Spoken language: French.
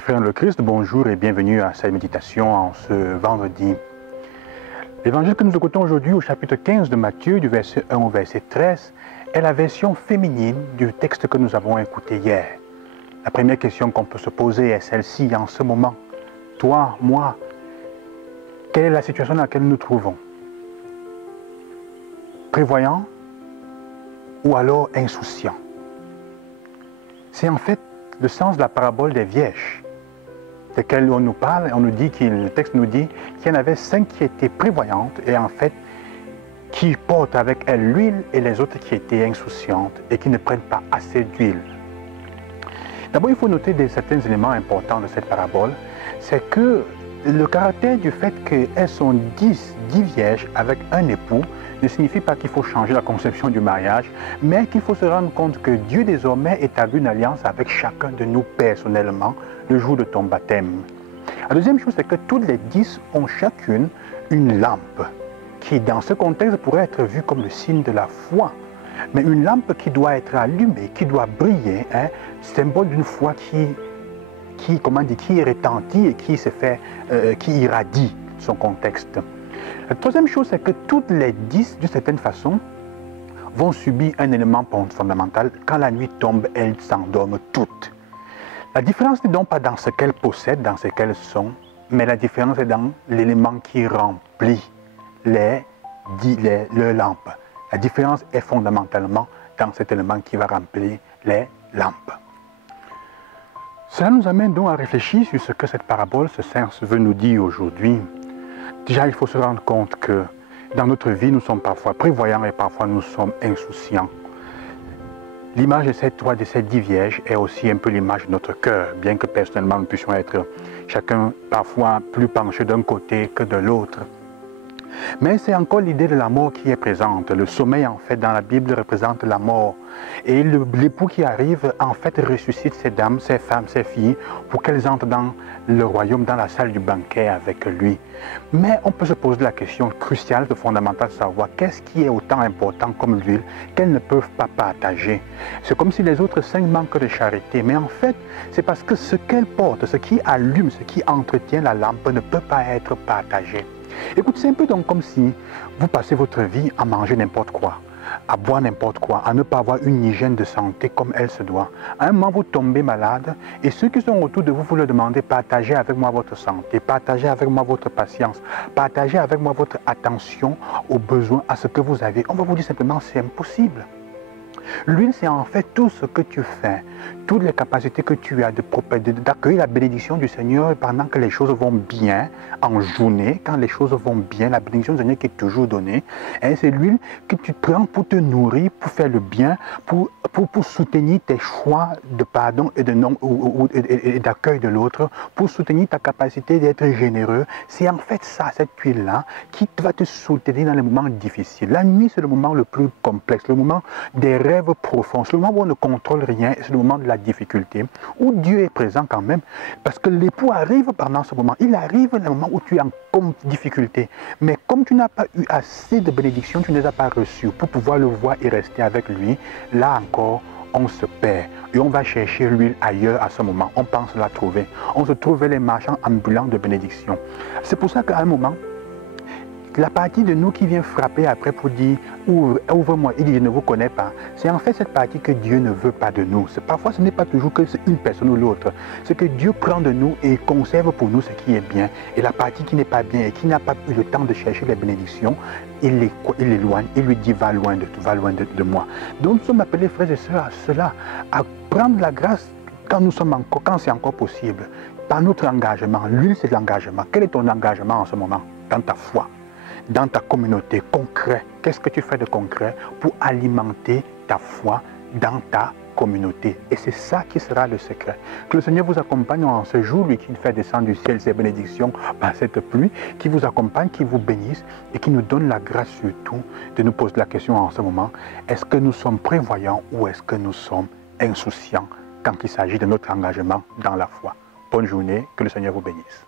et frères dans le Christ, bonjour et bienvenue à cette méditation en ce vendredi. L'évangile que nous écoutons aujourd'hui au chapitre 15 de Matthieu, du verset 1 au verset 13, est la version féminine du texte que nous avons écouté hier. La première question qu'on peut se poser est celle-ci en ce moment. Toi, moi, quelle est la situation dans laquelle nous nous trouvons? Prévoyant ou alors insouciant? C'est en fait le sens de la parabole des vierges, desquelles on nous parle, on nous dit le texte nous dit qu'il y en avait 5 qui étaient prévoyantes et en fait qui portent avec elles l'huile et les autres qui étaient insouciantes et qui ne prennent pas assez d'huile. D'abord, il faut noter certains éléments importants de cette parabole, c'est que le caractère du fait qu'elles sont 10 vierges avec un époux ne signifie pas qu'il faut changer la conception du mariage, mais qu'il faut se rendre compte que Dieu désormais établit une alliance avec chacun de nous personnellement le jour de ton baptême. La deuxième chose, c'est que toutes les 10 ont chacune une lampe qui, dans ce contexte, pourrait être vue comme le signe de la foi. Mais une lampe qui doit être allumée, qui doit briller, symbole d'une foi qui retentit et qui irradie son contexte. La troisième chose, c'est que toutes les 10, d'une certaine façon, vont subir un élément fondamental. Quand la nuit tombe, elles s'endorment toutes. La différence n'est donc pas dans ce qu'elles possèdent, dans ce qu'elles sont, mais la différence est dans l'élément qui remplit leurs lampes. La différence est fondamentalement dans cet élément qui va remplir les lampes. Cela nous amène donc à réfléchir sur ce que cette parabole, ce sens veut nous dire aujourd'hui. Déjà, il faut se rendre compte que dans notre vie, nous sommes parfois prévoyants et parfois nous sommes insouciants. L'image de ces 10 vierges est aussi un peu l'image de notre cœur, bien que personnellement nous puissions être chacun parfois plus penché d'un côté que de l'autre. Mais c'est encore l'idée de la mort qui est présente. Le sommeil, en fait, dans la Bible, représente la mort. Et l'époux qui arrive, en fait, ressuscite ces dames, ces femmes, ces filles, pour qu'elles entrent dans le royaume, dans la salle du banquet avec lui. Mais on peut se poser la question cruciale, fondamentale, de savoir qu'est-ce qui est autant important comme l'huile qu'elles ne peuvent pas partager. C'est comme si les autres 5 manquent de charité. Mais en fait, c'est parce que ce qu'elles portent, ce qui allume, ce qui entretient la lampe ne peut pas être partagé. Écoute, c'est un peu donc comme si vous passez votre vie à manger n'importe quoi, à boire n'importe quoi, à ne pas avoir une hygiène de santé comme elle se doit. À un moment, vous tombez malade et ceux qui sont autour de vous, vous leur demandez, partagez avec moi votre santé, partagez avec moi votre patience, partagez avec moi votre attention aux besoins, à ce que vous avez. On va vous dire simplement, c'est impossible. L'huile, c'est en fait tout ce que tu fais, toutes les capacités que tu as d'accueillir la bénédiction du Seigneur pendant que les choses vont bien, en journée, quand les choses vont bien, la bénédiction du Seigneur qui est toujours donnée. C'est l'huile que tu prends pour te nourrir, pour faire le bien, pour soutenir tes choix de pardon et d'accueil de l'autre, pour soutenir ta capacité d'être généreux. C'est en fait ça, cette huile-là, qui va te soutenir dans les moments difficiles. La nuit, c'est le moment le plus complexe, le moment des rêves profonds, c'est le moment où on ne contrôle rien, c'est le moment de la difficulté, où Dieu est présent quand même, parce que l'époux arrive pendant ce moment, il arrive dans le moment où tu es en difficulté, mais comme tu n'as pas eu assez de bénédictions, tu ne les as pas reçues pour pouvoir le voir et rester avec lui, là encore, on se perd et on va chercher l'huile ailleurs à ce moment, on pense la trouver, on se trouve les marchands ambulants de bénédiction. C'est pour ça qu'à un moment, la partie de nous qui vient frapper après pour dire « Ouvre-moi », il dit « Je ne vous connais pas ». C'est en fait cette partie que Dieu ne veut pas de nous. Parfois, ce n'est pas toujours que c'est une personne ou l'autre. C'est que Dieu prend de nous et conserve pour nous ce qui est bien. Et la partie qui n'est pas bien et qui n'a pas eu le temps de chercher les bénédictions, il l'éloigne, il lui dit « Va loin de moi ». Donc nous sommes appelés, frères et sœurs, à cela, à prendre la grâce quand c'est encore possible, par notre engagement. L'huile, c'est l'engagement. Quel est ton engagement en ce moment dans ta foi? Dans ta communauté, concret, qu'est-ce que tu fais de concret pour alimenter ta foi dans ta communauté? Et c'est ça qui sera le secret. Que le Seigneur vous accompagne en ce jour, lui qui fait descendre du ciel ses bénédictions par cette pluie, qui vous accompagne, qui vous bénisse et qui nous donne la grâce surtout de nous poser la question en ce moment, est-ce que nous sommes prévoyants ou est-ce que nous sommes insouciants quand il s'agit de notre engagement dans la foi? Bonne journée, que le Seigneur vous bénisse.